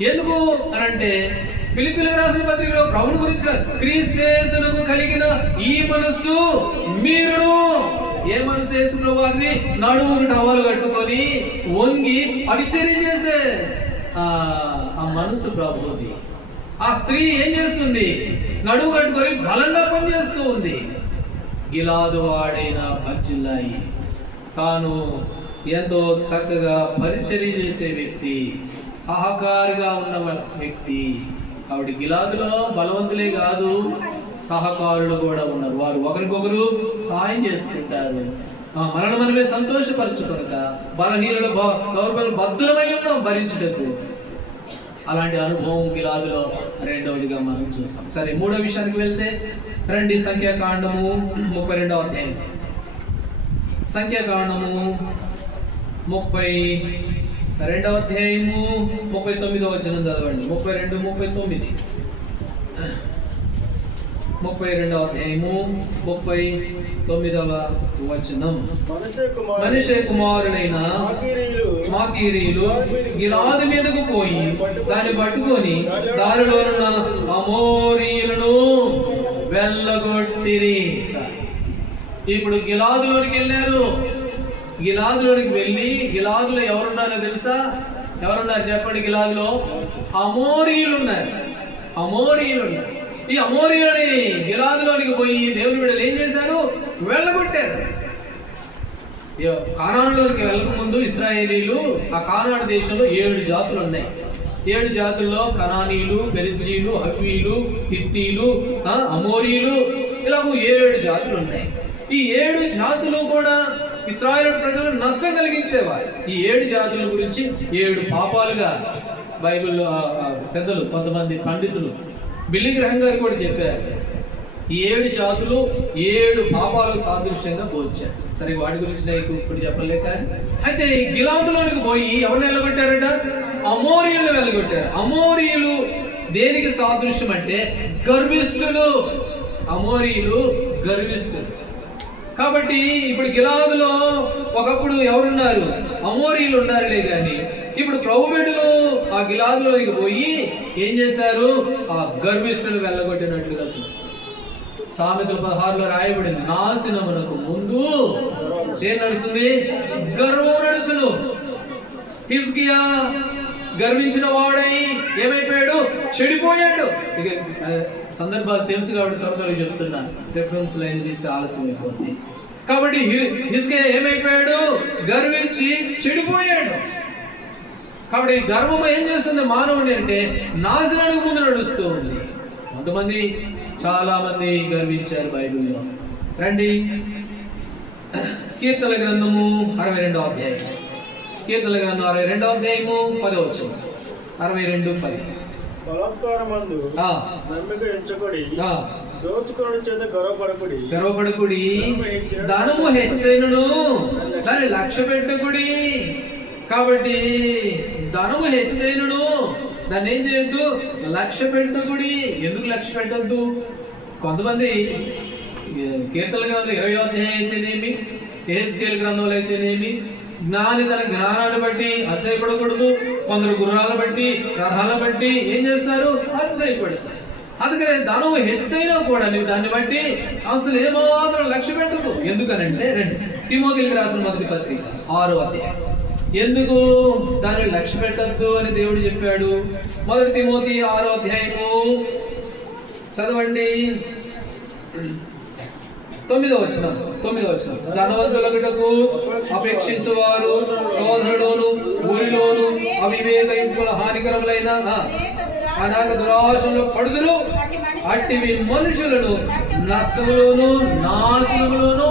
ఎందుకు అనంటే ఫిలిప్పీయులకు రాసిన పత్రికలో ప్రభువుని గురించి క్రీస్తుయేసునకు కలిగిన ఈ మనస్సు మీరును. ఏ మనసు? యేసుప్రభువారిది. నడుముకు టవలు కట్టుకొని వంగి పరిచర్య చేసే ఆ మనసు ప్రభువుది. ఆ స్త్రీ ఏం చేస్తుంది? నడుము కట్టుకొని బలంగా పనిచేస్తూ ఉంది. గిలాదు వాడైన బర్జిల్లాయి తాను ఎంతో చక్కగా పరిచర్య చేసే వ్యక్తి, సహకారిగా ఉన్న వ్యక్తి. కాబట్టి గిలాదులో బలవంతులే కాదు, సహకారులు కూడా ఉన్నారు. వారు ఒకరికొకరు సహాయం చేసుకుంటారు. మనల్ని మనమే సంతోషపరచుకొనక బలహీనులు బద్ధులమై ఉన్నాం భరించుటకు. అలాంటి అనుభవం గిలాదులో 2వదిగా మనం చూస్తాం. సరే, 3వ విషయానికి వెళ్తే రండి. సంఖ్యాకాండము 32వ అధ్యాయం. సంఖ్యాకాండము 32వ అధ్యాయము 39వ వచనం చదవండి. 32, 39. 32వ అధ్యాయము 39వ వచనం. మనష్షే కుమారులైన మాకీరీయులు గిలాదు మీదకు పోయి దాన్ని పట్టుకొని దారిలోనున్న అమోరీయులను వెళ్ళగొట్టిరి. ఇప్పుడు గిలాదులోనికి వెళ్ళారు. గిలాదులోనికి వెళ్ళి గిలాదులో ఎవరున్నారో తెలుసా? ఎవరున్నారు చెప్పండి? గిలాదులో అమోరీయులు ఉన్నారు. ఈ అమోరీయులని గిలాదులోనికి పోయి దేవుని బిడ్డలు ఏం చేశారు? వెళ్ళగొట్టారు. కానానులోనికి వెళ్ళక ముందు ఇశ్రాయేలీలు ఆ కానాడు దేశంలో 7 జాతులు ఉన్నాయి. 7 జాతుల్లో కనానీయులు, పెరిజ్జీలు, హవ్వీలు, హిత్తీలు, అమోరీలు, ఇలాగ 7 జాతులు ఉన్నాయి. ఈ 7 జాతులు కూడా ఇశ్రాయేలు ప్రజలు నష్టం కలిగించేవారు. ఈ 7 జాతుల గురించి 7 పాపాలుగా బైబిల్లో పెద్దలు, కొంతమంది పండితులు, బిల్లి గ్రహం గారు కూడా చెప్పారు. ఈ 7 జాతులు 7 పాపాలకు సాదృశ్యంగా పోల్చారు. సరే, వాటి గురించి నాకు ఇప్పుడు చెప్పలేక. అయితే గిలాదులోనికి పోయి ఎవరిని వెళ్ళగొట్టారట? అమోరీయులను వెళ్ళగొట్టారు. అమోరీయులు దేనికి సాదృశ్యం అంటే గర్విష్ఠులు. అమోరీలు గర్విష్ఠులు. కాబట్టి ఇప్పుడు గిలాదులో ఒకప్పుడు ఎవరున్నారు? అమోరీలు ఉన్నారులే కానీ ఇప్పుడు ప్రభు బిడ్డలు ఆ గిలాదులోనికి పోయి ఏం చేశారు? ఆ గర్విష్ఠులు వెళ్ళగొట్టినట్లుగా చూస్తారు. సామెతలు 16లో రాయబడింది, నాశనమునకు ముందు ఏం నడుస్తుంది? గర్వం నడుచును. హిజ్కియా గర్వించిన వాడై ఏమైపోయాడు? చెడిపోయాడు. ఇక సందర్భాలు తెలుసు కాబట్టి త్వరగా చెప్తున్నాను, రెఫరెన్స్ లైన్ తీస్తే ఆలస్యం అయిపోతుంది. కాబట్టి హిజ్కియా ఏమైపోయాడు? గర్వించి చెడిపోయాడు. కాబట్టి గర్వం ఏం చేస్తుంది మానవుని అంటే నాశనానికి ముందు నడుస్తూ ఉంది. కొంతమంది చాలా మంది గర్వించారు బైబిల్లో. రండి, కీర్తనల గ్రంథము 62వ అధ్యాయం. కీర్తనల గ్రంథం 62వ అధ్యాయము 10వ వచనం. 62:10. బలాత్కారమందు నమ్మిక ఎంచుకొని దోచుకొనుట చేత గర్వపడకుడి, ధనము హెచ్చైనను దాన్ని లక్ష్య పెట్టకుడి. కాబట్టి ధనము హెచ్చైనను దాన్ని ఏం చేయొద్దు? లక్ష్య పెట్టకుడి. ఎందుకు లక్ష్య పెట్టద్దు? కొంతమంది కీర్తనల గ్రంథం 20వ అధ్యాయం అయితేనేమి, యెహెజ్కేలు గ్రంథంలో అయితేనేమి, జ్ఞాని తన జ్ఞానాన్ని బట్టి అతిశయపడకూడదు. కొందరు గుర్రాలను బట్టి రథాలను బట్టి ఏం చేస్తారు? అతిశయపడతారు. అందుకనే ధనం హెచ్చైనా కూడా నువ్వు దాన్ని బట్టి అసలు ఏమాత్రం లక్ష్య పెట్టదు. ఎందుకనంటే రండి, తిమోతికి రాసిన మొదటి పత్రిక 6వ అధ్యాయం. ఎందుకు దాన్ని లక్ష్య పెట్టద్దు అని దేవుడు చెప్పాడు? మొదటి తిమోతి 6వ అధ్యాయము చదవండి, 9వ వచనం. ధనవంతులగుటకు అపేక్షించువారు శోధనలోను ఊరిలోను అవివేకయుక్తుల హానికరములైన అనాగ దురాశలో పడుదురు. అట్టివి మనుషులను నష్టములోను నాశనములోను.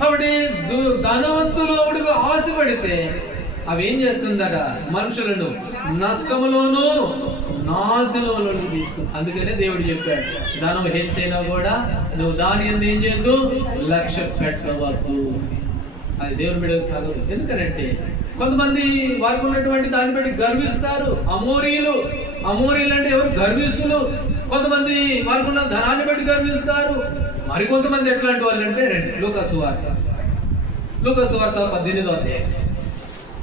కాబట్టి ధనవంతులు ఆశపడితే అవి ఏం చేస్తుందట? మనుషులను నష్టములోను నాశనంలోను తీసుకుంది. అందుకనే దేవుడు చెప్పాడు, ధనం హెచ్చైనా కూడా నువ్వు దాని యందు ఏం చేయొద్దు? లక్ష్య పెట్టవద్దు. అది దేవుని బిడ్డకు తగదు. ఎందుకనంటే కొంతమంది వారికి ఉన్నటువంటి దాన్ని బట్టి గర్విస్తారు. అమోరీలు అంటే ఎవరు? గర్విష్ఠులు. కొంతమంది వారికి ఉన్న ధనాన్ని బట్టి గర్విస్తారు. మరికొంతమంది ఎట్లాంటి వాళ్ళు అంటే రండి, లూకాసు వార్త 18వ అధ్యాయం.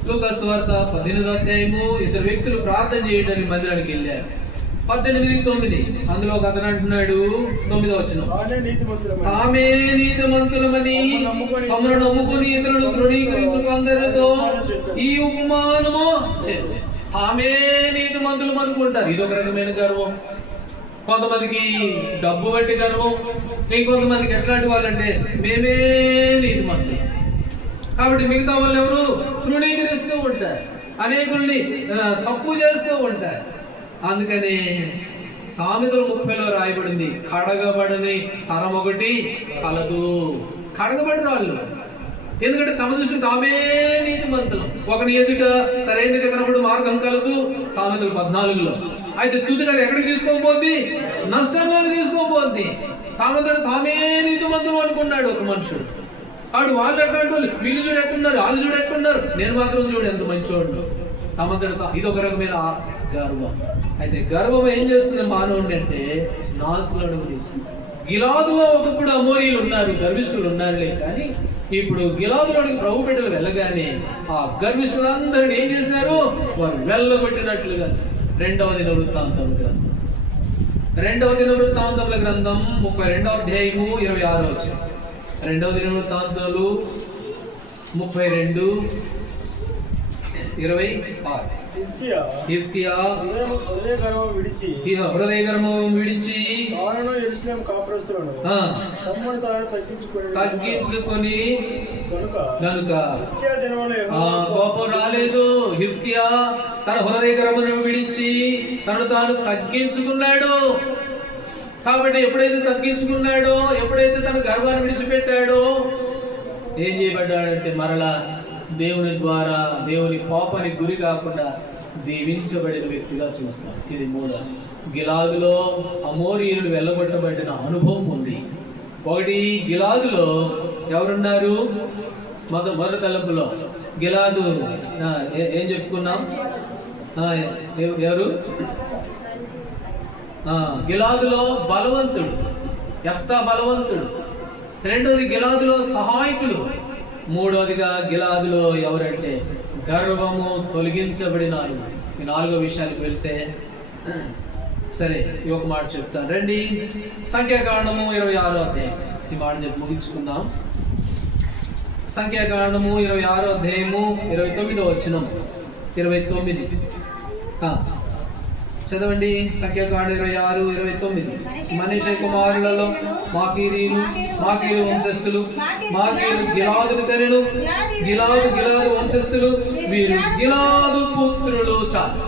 లూకాసు వార్త 18వ అధ్యాయము. ఇద్దరు వ్యక్తులు ప్రార్థన చేయడానికి మందిరానికి వెళ్ళారు. 18:9 అందులో ఒక అతను అంటున్నాడు, 9వ వచనం, తామే నీతిమంతులమని తమను నమ్ముకుని ఇతరులను తృణీకరించుకుందరితో ఈ ఉపమానము తామే నీతిమంతులు అనుకుంటారు. ఇది ఒక రకమైన గర్వం. కొంతమందికి డబ్బు బట్టి గర్వం, ఇంకొంతమందికి ఎట్లాంటి వాళ్ళంటే మేమే నీతిమంతులు. కాబట్టి మిగతా వాళ్ళు ఎవరు? తృణీకరిస్తూ ఉంటారు, అనేకుల్ని తప్పు చేస్తూ ఉంటారు. అందుకని సామెతలు 30లో రాయబడింది, కడగబడని తరం ఒకటి కలదు. కడగబడిన వాళ్ళు ఎందుకంటే తమ దృష్టి తామే నీతిమంతులు. ఒకని ఎదుట సరైనది కనబడు మార్గం కలదు, సామెతలు 14లో. అయితే తుది కదా ఎక్కడికి తీసుకోబోద్ది? నష్టంలో తీసుకోబోద్ది. తామే నీతిమంతులు అనుకున్నాడు ఒక మనుషుడు. కాబట్టి వాళ్ళు ఎట్లాంటి వాళ్ళు? వీళ్ళు చూడు ఎట్టున్నారు, వాళ్ళు చూడు ఎట్టున్నారు, నేను మాత్రం చూడు ఎంత మంచివాడు. తమంతటితో ఇది ఒక రకమైన గర్వం. అయితే గర్వం ఏం చేస్తుంది మానవుడిని అంటే నాశనం తీసుకుంది. గిలాదులో ఒకప్పుడు అమోరీలు ఉన్నారు, గర్విష్ఠులు ఉన్నారులే, కానీ ఇప్పుడు గిలాదులోకి ప్రభు బిడ్డలు వెళ్ళగానే ఆ గర్విష్ఠులందరినీ ఏం చేశారు? వారు వెళ్ళగొట్టినట్లుగా. 2వ దినవృత్తాంతముల గ్రంథం 32వ అధ్యాయము 26వ వచనం. 2వ దినవృత్తాంతాలు 32:26. హిజ్కియా హృదయ గర్వం విడిచి తగ్గించుకొని గనుక కోపం రాలేదు. హిజ్కియా తన హృదయ గర్వమును విడిచి తను తాను తగ్గించుకున్నాడు. కాబట్టి ఎప్పుడైతే తగ్గించుకున్నాడో, ఎప్పుడైతే తన గర్వాన్ని విడిచిపెట్టాడో ఏం చేయబడ్డాడంటే మరలా దేవుని ద్వారా దేవుని కోపానికి గురి కాకుండా దీవించబడిన వ్యక్తిగా చూస్తాం. ఇది 3. గిలాదులో అమోరీయులు వెళ్ళగొట్టబడిన అనుభవం ఉంది. ఒకటి, గిలాదులో ఎవరున్నారు? మొదటి తలంపులో గిలాదు ఏం చెప్పుకున్నాం? ఎవరు? గిలాదులో బలవంతుడు, యెఫ్తా బలవంతుడు. రెండోది గిలాదులో సహాయకులు. మూడోదిగా గిలాదులో ఎవరంటే గర్వము తొలగించబడినారు. ఈ 4వ విషయానికి వెళ్తే సరే ఒక మాట చెప్తాను రండి. సంఖ్యాకాండము 26వ అధ్యాయం, ఈ మాట చెప్పి ముగించుకుందాం. సంఖ్యాకాండము 26వ అధ్యాయము 29వ వచనం. 29 చదవండి. సంఖ్యాకాండం 26:29. మనష్షే కుమారులలో మాకీరు వంశస్థులు, మాకీరు గిలాదును కనెను. గిలాదు వంశస్థులు, వీరు గిలాదు పుత్రులు. చాలు.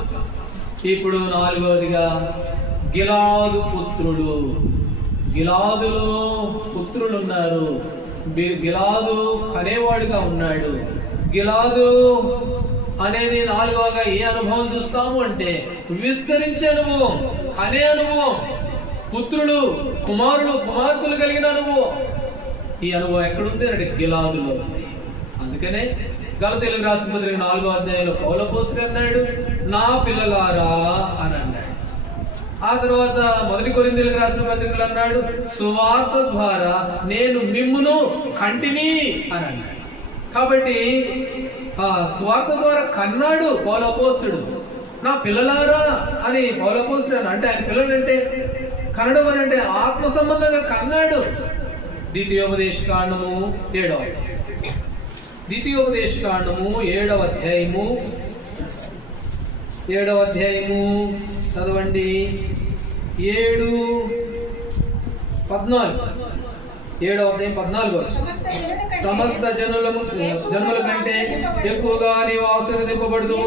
ఇప్పుడు 4వదిగా గిలాదు పుత్రులు. గిలాదులో పుత్రులు ఉన్నారు. గిలాదు కనేవాడుగా ఉన్నాడు. గిలాదు అనేది 4వగా ఏ అనుభవం చూస్తాము అంటే విస్తరించే అనుభవం, కనే అనుభవం, పుత్రులు కుమార్తెలు కలిగిన అనుభవం. ఈ అనుభవం ఎక్కడుంది అంటే గిలాదులో ఉంది. అందుకనే గలతీయులకు రాసిన పత్రిక 4వ అధ్యాయంలో పౌలు అపోస్తలుడు అన్నాడు, నా పిల్లలారా అని అన్నాడు. ఆ తర్వాత 1 కొరింథీయులకు రాసిన పత్రికలో అన్నాడు, సువార్త ద్వారా నేను మిమ్మును కంటిని అని అన్నాడు. కాబట్టి స్వార్థ ద్వారా కన్నాడు పౌలు అపోస్తలుడు. నా పిల్లలారా అని పౌలు అపోస్తలుడు అని అంటే ఆయన పిల్లలంటే కనడం అని అంటే ఆత్మ సంబంధంగా కన్నాడు. ద్వితీయోపదేశకాండము 7వ అధ్యాయము 7వ అధ్యాయము చదవండి. 7వ అధ్యాయం 14 సమస్త జనుల కంటే ఎక్కువగా నీవు ఆశీర్వదింపబడుదు.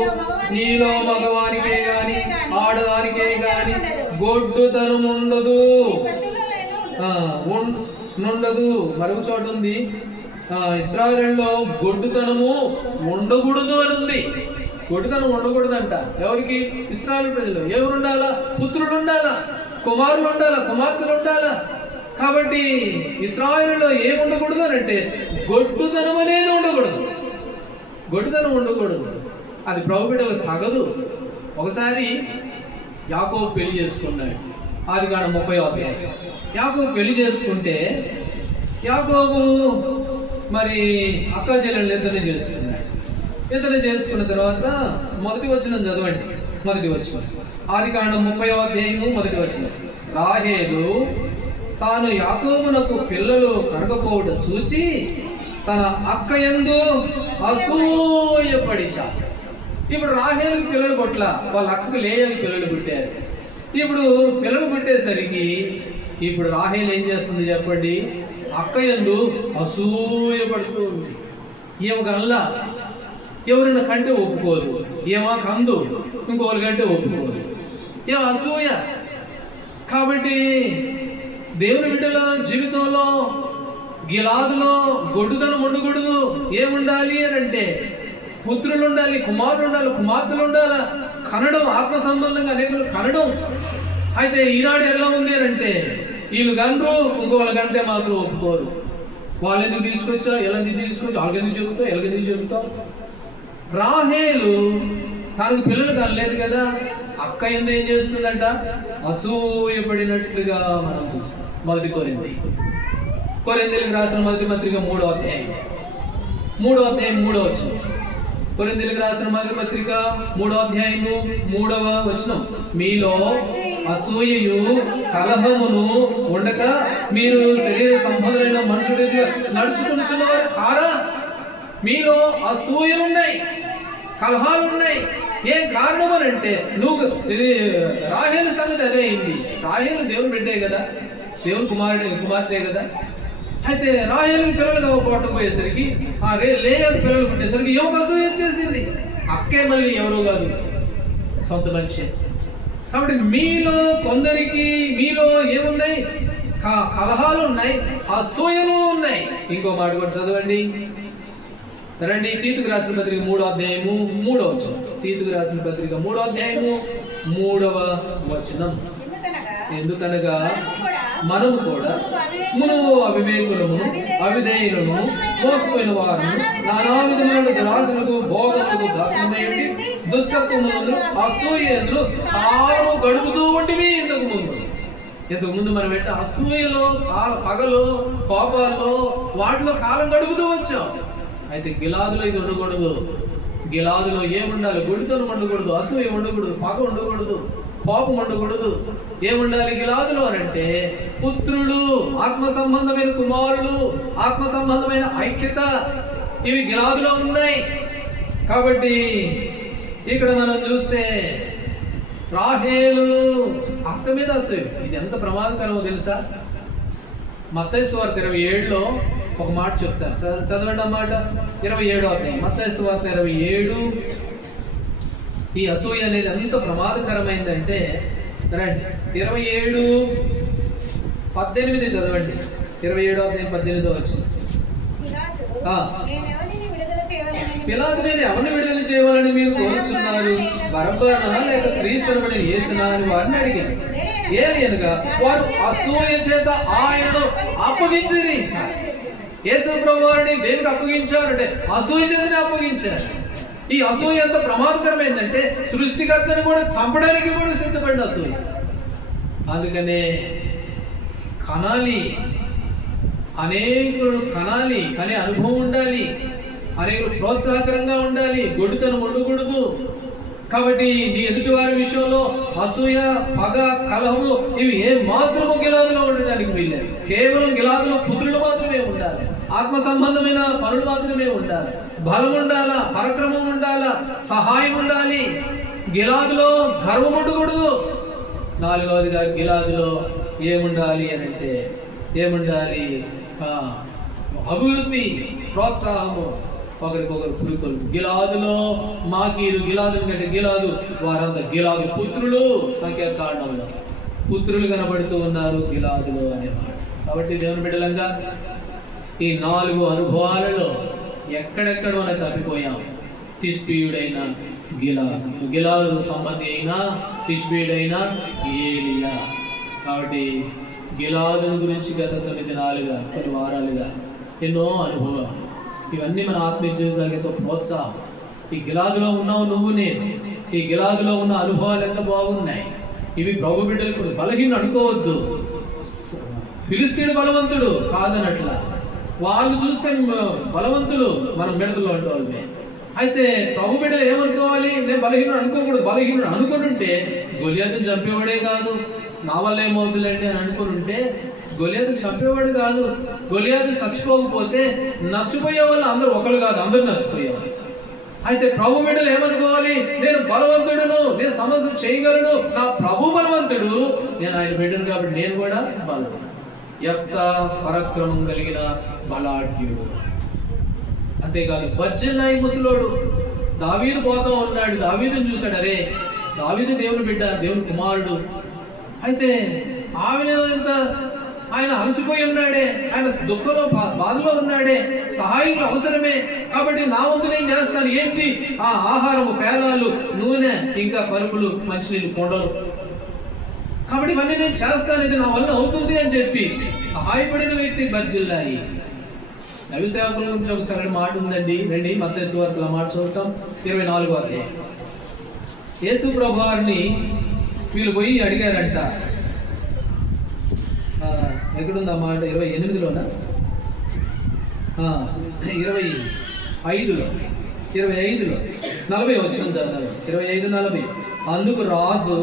నీలో మగవానికే గాని ఆడదానికే గాని గొడ్డుతనం ఉండదు. మరొక చోట ఉంది, ఇశ్రాయేలులో గొడ్డుతనము ఉండకూడదు అని ఉంది. గొడ్డుతనం ఉండకూడదంట. ఎవరికి? ఇశ్రాయేలు ప్రజలు. ఎవరు ఉండాలా? పుత్రులు ఉండాలా, కుమారులు ఉండాలా, కుమార్తెలు ఉండాలా. కాబట్టి ఇశ్రాయేలులో ఏమి ఉండకూడదు అని అంటే గొడ్డుతనం అనేది ఉండకూడదు. గొడ్డుతనం ఉండకూడదు. అది ప్రభు బిడ్డలకు తగదు. ఒకసారి యాకోబు పెళ్లి చేసుకున్నాడు. ఆదికాండం 30వ అధ్యాయం. యాకోబు పెళ్లి చేసుకుంటే యాకోబు మరి అక్క చెల్లెళ్ళు ఇద్దరిని చేసుకున్నాడు. ఇద్దరిని చేసుకున్న తర్వాత మొదటి వచనం చదవండి. మొదటి వచనం ఆదికాండం 30వ అధ్యాయము 1వ వచనం. రాహేలు తాను యాకోబునకు పిల్లలు కనకపోవడం చూచి తన అక్క యందు అసూయపడిచా. ఇప్పుడు రాహేలుకి పిల్లలు పుట్ల, వాళ్ళ అక్కకు లేయకి పిల్లలు పుట్టారు. ఇప్పుడు పిల్లలు పుట్టేసరికి ఇప్పుడు రాహేలు ఏం చేస్తుంది చెప్పండి? అక్క యందు అసూయపడుతూ ఉంది. ఈమె కల్లా ఎవరైనా కంటే ఒప్పుకోదు. ఏమా కందు ఇంకోళ్ళ కంటే ఒప్పుకోదు. ఏమో అసూయ. కాబట్టి దేవుని బిడ్డల జీవితంలో గిలాదులో గొడ్డుతనం ఉండకూడదు. ఏముండాలి అని అంటే పుత్రులు ఉండాలి, కుమారులు ఉండాలి, కుమార్తెలు ఉండాలి. కనడం, ఆత్మ సంబంధంగా అనేకులు కనడం. అయితే ఈనాడు ఎలా ఉంది అని అంటే వీళ్ళు గండ్రు ఇంకోళ్ళ కంటే మాత్రం ఒప్పుకోరు. వాళ్ళు ఎందుకు తీసుకొచ్చా, ఎలాంటి తీసుకొచ్చా, వాళ్ళకెందుకు చెబుతావు, ఎలాగెందుకు చెబుతావు. రాహేలు తనకు పిల్లలు కనలేదు కదా, అక్క ఎందు ఏం చేస్తుందంట? అసూయపడినట్లుగా మనం చూస్తాం. 1 కొరింథీయులకు రాసిన మొదటి పత్రిక 3వ అధ్యాయం 3వ వచనం. కొరింథీయులకు రాసిన మొదటి పత్రిక 3వ అధ్యాయము 3వ వచనం. మీలో అసూయయు కలహమును ఉండక మీరు శరీర సంబంధులైన మనుషుడిగా నడుచుకుంటున్నవారు కారా? మీలో అసూయలున్నాయి, కలహాలున్నాయి. ఏం కారణం అని అంటే నువ్వు రాహేలు సంగతి అదే అయింది. రాహేలు దేవుని బిడ్డే కదా, దేవుని కుమార్తె కదా. అయితే రాహేలుకి పిల్లలుగా పట్టుకుపోయేసరికి లేయాకు పిల్లలు పుట్టేసరికి యువక అసూయ వచ్చేసింది. అక్కే మళ్ళీ ఎవరో కాదు, సొంత మనిషి. కాబట్టి మీలో ఏమున్నాయి? కలహాలు ఉన్నాయి, అసూయలు ఉన్నాయి. ఇంకో మాట కూడా చదవండి రండి. తీతుకు రాసిన పత్రిక 3వ అధ్యాయము 3వ వచనం. తీతుకు రాసిన పత్రిక 3వ అధ్యాయము 3వ వచనం. ఎందుకనగా మనము కూడా మునువు అవివేకులమును అవిధేయులను మోసపోయిన వారును నానా విధములను దురాశలకు భోగములకు దాసమయ్యండి దుష్టత్వములను అసూయను కాలము గడుపుతూ ఉంటివి. ఇంతకు ముందు మనం ఏంటో అసూయలో, పగలో, కోపాల్లో వాటిలో కాలం గడుపుతూ వచ్చాం. అయితే గిలాదులో ఇది ఉండకూడదు. గిలాదులో ఏముండాలి? గుడితనం ఉండకూడదు, అసూయ ఉండకూడదు, పగ ఉండకూడదు, కోపం ఉండకూడదు. ఏముండాలి గిలాదులో అంటే? పుత్రులు, ఆత్మ సంబంధమైన కుమారులు, ఆత్మ సంబంధమైన ఐక్యత, ఇవి గిలాదులో ఉన్నాయి. కాబట్టి ఇక్కడ మనం చూస్తే రాహేలు అక్క మీద అసూయ. ఇది ఎంత ప్రమాదకరమో తెలుసా? మత్తయి సువార్త 27లో ఒక మాట చెప్తారు, చదవండి అన్నమాట. 27వ అధ్యాయం మత్తయి సువార్త 27. ఈ అసూయ అనేది ఎంత ప్రమాదకరమైందంటే, రండి 27:18 చదవండి. 27వ అధ్యాయం 18వ వచనం. పిలాతు, నేను ఎవరిని విడుదల చేయాలని మీరు కోరుచున్నారు? బరబ్బనా లేక క్రీస్తునబడిన యేసునా అని వారిని అడిగాను. ఏలియనగా వారు అసూయ చేత ఆయనను అప్పగించిరి. యేసు ప్రభువారిని దేనికి అప్పగించారంటే అసూయ చేతనే అప్పగించారు. ఈ అసూయ ఎంత ప్రమాదకరమైందంటే సృష్టికర్తను కూడా చంపడానికి కూడా సిద్ధపడిన అసూయ. అందుకనే కనాలి, అనేకులను కనాలి, అనే అనుభవం ఉండాలి, అనేకులు ప్రోత్సాహకరంగా ఉండాలి, గొడ్డుతనం ఉండకూడదు. కాబట్టి నీ ఎదుటివారి విషయంలో అసూయ, పగ, కలహము ఇవి ఏ మాత్రము గిలాదులో ఉండడానికి వీల్లేదు. కేవలం గిలాదులో పుత్రులు మాత్రమే ఉండాలి, ఆత్మ సంబంధమైన పనులు మాత్రమే ఉండాలి, బలం ఉండాలా, పరాక్రమం ఉండాలా, సహాయం ఉండాలి. గిలాదులో గర్వం ఉండకూడదు. 4వదిగా గిలాదులో ఏముండాలి అని అంటే ఏముండాలి? అభివృద్ధి, ప్రోత్సాహము, ఒకరికొకరు పురుకొలు. గిలాదులో మాకీరు, గిలాదు కంటే గిలాదు, వారంతా గిలాదు పుత్రులు. సంఖ్యాకాండంలో పుత్రులు కనబడుతూ ఉన్నారు గిలాదులో అనేమాట. కాబట్టి దేవుని బిడ్డలంగా ఈ 4 అనుభవాలలో ఎక్కడెక్కడ మనం తప్పిపోయాం? తిష్బీయుడైన గిలాదు, గిలాదు సంబంధి అయినా తిష్బీయుడైన ఏలియా. కాబట్టి గిలాదుని గురించి గత 9 దినాలుగా, కొన్ని వారాలుగా ఎన్నో అనుభవాలు, ఇవన్నీ మన ఆత్మీయ జీవితానికి ఎంతో ప్రోత్సాహం. ఈ గిలాదులో ఉన్నావు నువ్వు, నేను. ఈ గిలాదులో ఉన్న అనుభవాలు ఎంత బాగున్నాయి. ఇవి ప్రభు బిడ్డలకు బలహీన అనుకోవద్దు. ఫిలిష్తీయుడు బలవంతుడు కాదనట్ల, వాళ్ళు చూస్తే బలవంతులు, మనం మిడతలు అంటే వాళ్ళమే. అయితే ప్రభు బిడ్డలు ఏమనుకోవాలి? నేను బలహీనుడు అనుకోకూడదు. బలహీనుడు అనుకుంటుంటే గొలియాతుని చంపేవాడే కాదు. నా వల్ల ఏమవుతుందండి అని అనుకుంటుంటే గొలియాతు చంపేవాడు కాదు. గొలియాతు చచ్చిపోకపోతే నష్టపోయే వాళ్ళు అందరూ ఒకరు కాదు, అందరూ నష్టపోయేవాళ్ళు. అయితే ప్రభు బిడ్డలు ఏమనుకోవాలి? నేను బలవంతుడును, నేను సమస్య చేయగలను, నా ప్రభు బలవంతుడు, నేను ఆయన బిడ్డను కాబట్టి నేను కూడా బలవంతుడు. యెఫ్తా పరాక్రమం కలిగిన బలాఢ్యుడు. అంతేకాదు బర్జిల్లాయి ముసలోడు. దావీదు పోతా ఉన్నాడు, దావీదుని చూశాడు. అరే దావీదు దేవుని బిడ్డ, దేవుని కుమారుడు. అయితే ఆయన అలసిపోయి ఉన్నాడే, ఆయన దుఃఖంలో బాధలో ఉన్నాడే, సహాయం అవసరమే. కాబట్టి నా వంతు నేను చేస్తాను. ఏంటి? ఆ ఆహారము, పేలాలు, నూనె, ఇంకా పరుపులు, మంచినీళ్ళు, కొండలు. కాబట్టి ఇవన్నీ నేను చేస్తాను, ఇది నా వల్ల అవుతుంది అని చెప్పి సహాయపడిన వ్యక్తి బర్జిల్లాయి. నవి సేవకుల గురించి ఒక చక్కటి మాట ఉందండి. రండి మత్తయి సువార్తలో మాట చదువుతాం. 24వ అధ్యాయం. యేసు ప్రభు వారిని వీళ్ళు పోయి అడిగారంట. ఎక్కడుంది ఆ మాట? 28లోనా? 25లో 40 వచ్చిన చదువు. 25:40. అందుకు రాజు,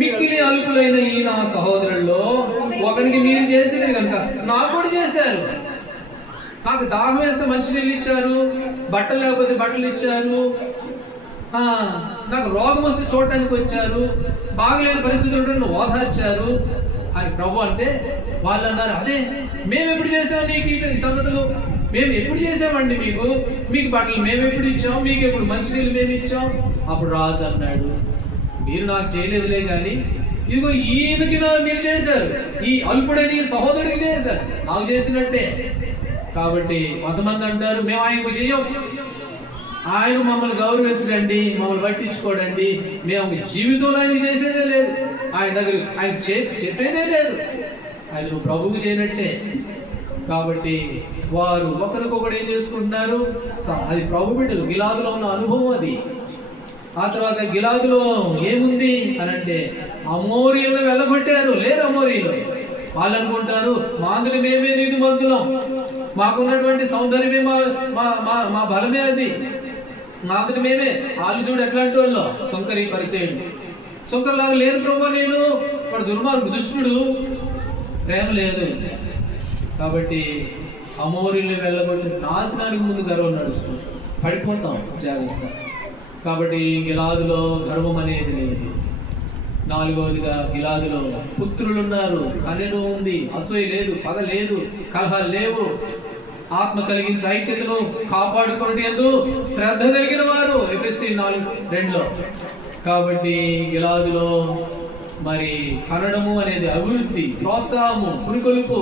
మిక్కిలి అలుపులైన ఈ నా సహోదరుల్లో ఒకరికి మీరు చేసేది కనుక నాకు కూడా చేశారు. నాకు దాహం వేస్తే మంచినీళ్ళు ఇచ్చారు, బట్టలు లేకపోతే బట్టలు ఇచ్చారు, నాకు రోగం వస్తే చూడటానికి వచ్చారు, బాగలేని పరిస్థితులు ఉంటే ఓదార్చారు అని ప్రభు అంటే వాళ్ళు అన్నారు, అదే మేము ఎప్పుడు చేసాం నీకు ఈ సంగతులు? మేము ఎప్పుడు చేసామండి మీకు బట్టలు మేము ఎప్పుడు ఇచ్చాం? మీకు ఎప్పుడు మంచినీళ్ళు మేము ఇచ్చాం? అప్పుడు రాజు అన్నాడు, మీరు నాకు చేయలేదులే కానీ ఇదిగో ఈయనకి మీరు చేశారు, ఈ అల్పుడని సహోదరుడికి చేశారు, నాకు చేసినట్టే. కాబట్టి కొంతమంది అంటారు, మేము ఆయనకు చెయ్యం, ఆయన మమ్మల్ని గౌరవించడండి, మమ్మల్ని పట్టించుకోడండి, మేము జీవితంలో ఆయనకు చేసేదే లేదు, ఆయన దగ్గర ఆయన చెప్పేదే లేదు, ఆయన ప్రభువుకు చేయనట్టే. కాబట్టి వారు ఒకరికొకరు ఏం చేసుకుంటున్నారు? అది ప్రభు బిడ్డలు గిలాదులో ఉన్న అనుభవం. అది ఆ తర్వాత గిలాదులో ఏముంది అని అంటే అమోరీలను వెళ్ళగొట్టారు. లేరు అమోరీలు. వాళ్ళు అనుకుంటారు మాందులు మేమే నీతిమంతులం, మాకున్నటువంటి సౌందర్యమే మా బలమే, అది మాందులు మేమే. వాళ్ళు చూడు ఎట్లాంటి వాళ్ళు, శంకరి పరిసేయుడు. శంకర్లాగా లేరు ప్రభు నేను, వాడు దుర్మార్గు దుష్టుడు, ప్రేమ లేదు. కాబట్టి అమోరీలను వెళ్ళగొట్టి నాశనానికి ముందు గర్వం నడుస్తుంది, పడిపోతాం జాగ్రత్త. కాబట్టి గిలాదులో గర్వం అనేది లేదు. నాలుగవదిగా గిలాదులో పుత్రులు ఉన్నారు, కన్నెను ఉంది, అసూయ లేదు, పగ లేదు, కలహాలు లేవు, ఆత్మ కలిగించి ఐక్యతను కాపాడుకోండి ఎందు శ్రద్ధ కలిగిన వారు ఎఫెసీ 4:2. కాబట్టి గిలాదులో మరి కనడము అనేది అభివృద్ధి, ప్రోత్సాహము, పురికొలుపు.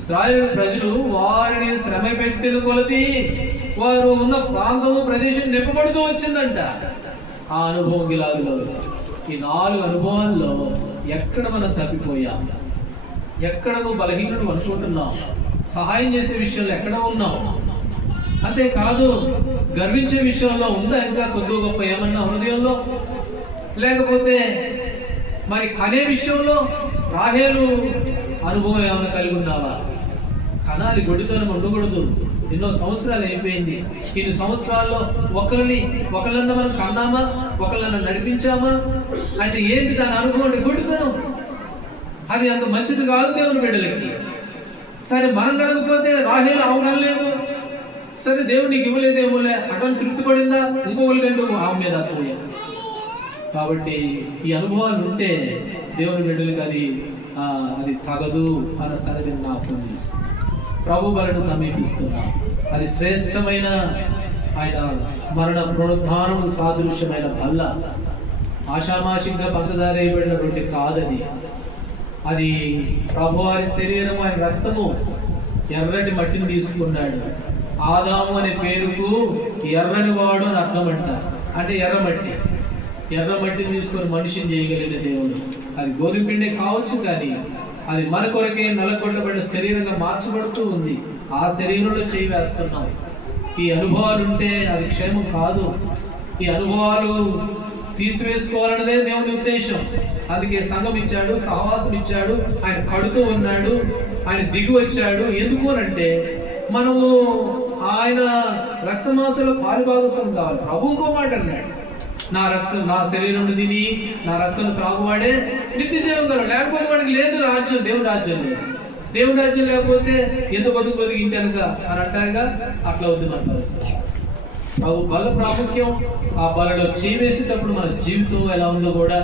ఇశ్రాయేలు ప్రజలు వారిని శ్రమ పెట్టిన కొలది వారు ఉన్న ప్రాంతము ప్రదేశం నింపబడుతూ వచ్చిందంట. ఆ అనుభవం గిలాదులో. ఈ 4 అనుభవాల్లో ఎక్కడ మనం తప్పిపోయాం, ఎక్కడ నువ్వు బలహీనుడు అనుకుంటున్నావు, సహాయం చేసే విషయంలో ఎక్కడ ఉన్నావు? అంతేకాదు గర్వించే విషయంలో ఉందా ఇంకా కొద్ది గొప్ప ఏమన్నా హృదయంలో? లేకపోతే మరి కనే విషయంలో రాహేలు అనుభవం ఏమైనా కలిగి ఉన్నావా? కనాలి, గొడ్డుతనం ఉండకూడదు. ఎన్నో సంవత్సరాలు అయిపోయింది. ఇన్ని సంవత్సరాల్లో ఒకళ్ళన్నా మనం కన్నామా, ఒకళ్ళన్నా నడిపించామా? అయితే ఏంటి దాని అనుభవం అంటే గొడ్డుతనం. అది అంత మంచిది కాదు దేవుని బిడ్డలకి. సరే మనం కలగకపోతే రాహేలు అవగాహన లేదు, సరే దేవుడు నీకు ఇవ్వలేదేమోలే అటని తృప్తి పడిందా, ఇంకొకరి రెండు ఆమె మీద అసూయ. కాబట్టి ఈ అనుభవాలు ఉంటే దేవుని బిడ్డలకి అది తగదు అన్న సంగతిని జ్ఞాపకం చేసుకుంటాం. ప్రభు బలను సమీపిస్తున్నాం. అది శ్రేష్టమైన ఆయన మరణ పునరుద్ధానము సాదృశ్యమైన బల్ల. ఆషామాషిగా పంచదారేయబడిన రొట్టె కాదది. అది ప్రభువారి శరీరం, ఆయన రక్తము. ఎర్రటి మట్టిని తీసుకున్నాడు. ఆదాము అనే పేరుకు ఎర్రని వాడు అని అర్థం అంట. అంటే ఎర్రమట్టి. ఎర్రమట్టిని తీసుకొని మనిషిని చేయగలిగిన దేవుడు. అది గోధుమ పిండే కావచ్చు, కానీ అది మన కొరకే నల్లగొట్టబడిన శరీరంగా మార్చబడుతూ ఉంది. ఆ శరీరంలో చేయి వేస్తున్నాం. ఈ అనుభవాలు ఉంటే అది క్షేమం కాదు. ఈ అనుభవాలు తీసివేసుకోవాలన్నదే దేవుని ఉద్దేశం. అందుకే సంఘం ఇచ్చాడు, సహవాసం ఇచ్చాడు, ఆయన కడుతూ ఉన్నాడు, ఆయన దిగి వచ్చాడు. ఎందుకు అంటే మనము ఆయన రక్తమాసంలో పాలుభాగస్వం కావాలి. ప్రభు ఇంకో మాట అన్నాడు, నా శరీరం తిని నా రక్తం త్రాగువాడే నిత్య జీవం గలడు. లేకపోతే వాడికి లేదు రాజ్యం, దేవుని రాజ్యం లేదు. దేవుని రాజ్యం లేకపోతే ఎందుకు బతుకు ఇంటి అనక అని అంటారుగా, అట్లా వద్దు మన పరిస్థితి. ప్రభు బల ప్రాముఖ్యం. ఆ బలలో చేవేసేటప్పుడు మన జీవితం ఎలా ఉందో కూడా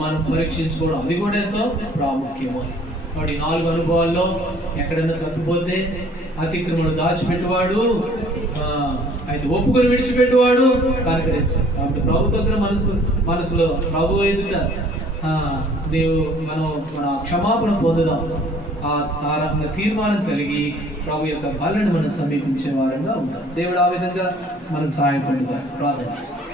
మనం పరీక్షించుకోవడం, అది కూడా ఎంతో ప్రాముఖ్యము. వాడి 4 అనుభవాల్లో ఎక్కడైనా తప్పిపోతే అతిక్రమను దాచిపెట్టువాడు, అయితే ఒప్పుకొని విడిచిపెట్టువాడు కనికరించాడు. కాబట్టి ప్రభు దగ్గర మనసులో ప్రభు ఎదుట మన క్షమాపణ పొందుదాం. ఆ రకంగా తీర్మానం కలిగి ప్రభు యొక్క బలను మనం సమీపించే వారంగా ఉంటాం. దేవుడు ఆ విధంగా మనకు సహాయపడుగా ప్రార్థన చేస్తాం.